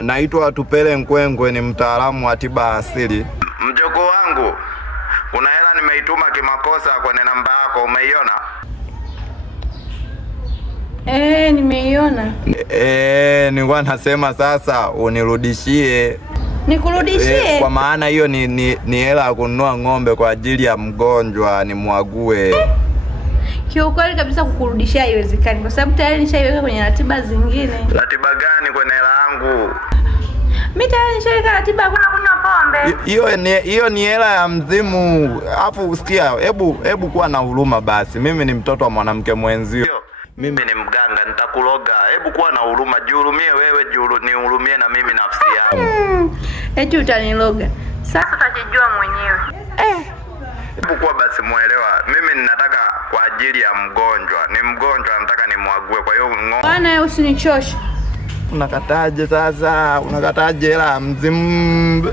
Naitwa Tupele Nkwengwe, ni mtaalamu wa tiba asili. Mjoko wangu, kuna hela nimeituma kimakosa kwenye namba yako, umeiona? Nimeiona. Nilikuwa nasema sasa unirudishie. Nikurudishie? Kwa maana hiyo ni hela ya kununua ng'ombe kwa ajili ya mgonjwa, ni mwague. Kiukweli kabisa kukurudishia haiwezekani kwa sababu tayari nishaiweka kwenye ratiba zingine. Ratiba gani kwenye hela yangu? Mimi tayari nishaiweka ratiba hakuna kunywa pombe. Hiyo ni hela ya mzimu. Alafu usikia, hebu kuwa na huruma basi. Mimi ni mtoto wa mwanamke mwenzio. Mimi ni mganga, nitakuloga. Hebu kuwa na huruma, jihurumie wewe, nihurumie na mimi nafsi yangu. Eti utaniloga. Sasa utajijua mwenyewe. Hebu kuwa basi muelewa. Mimi ninataka kwa ajili ya mgonjwa. Ni mgonjwa nataka nimwague, kwa hiyo ng'ombe. Bwana usinichoshe. Unakataje sasa? Unakataje hela ya mzimu?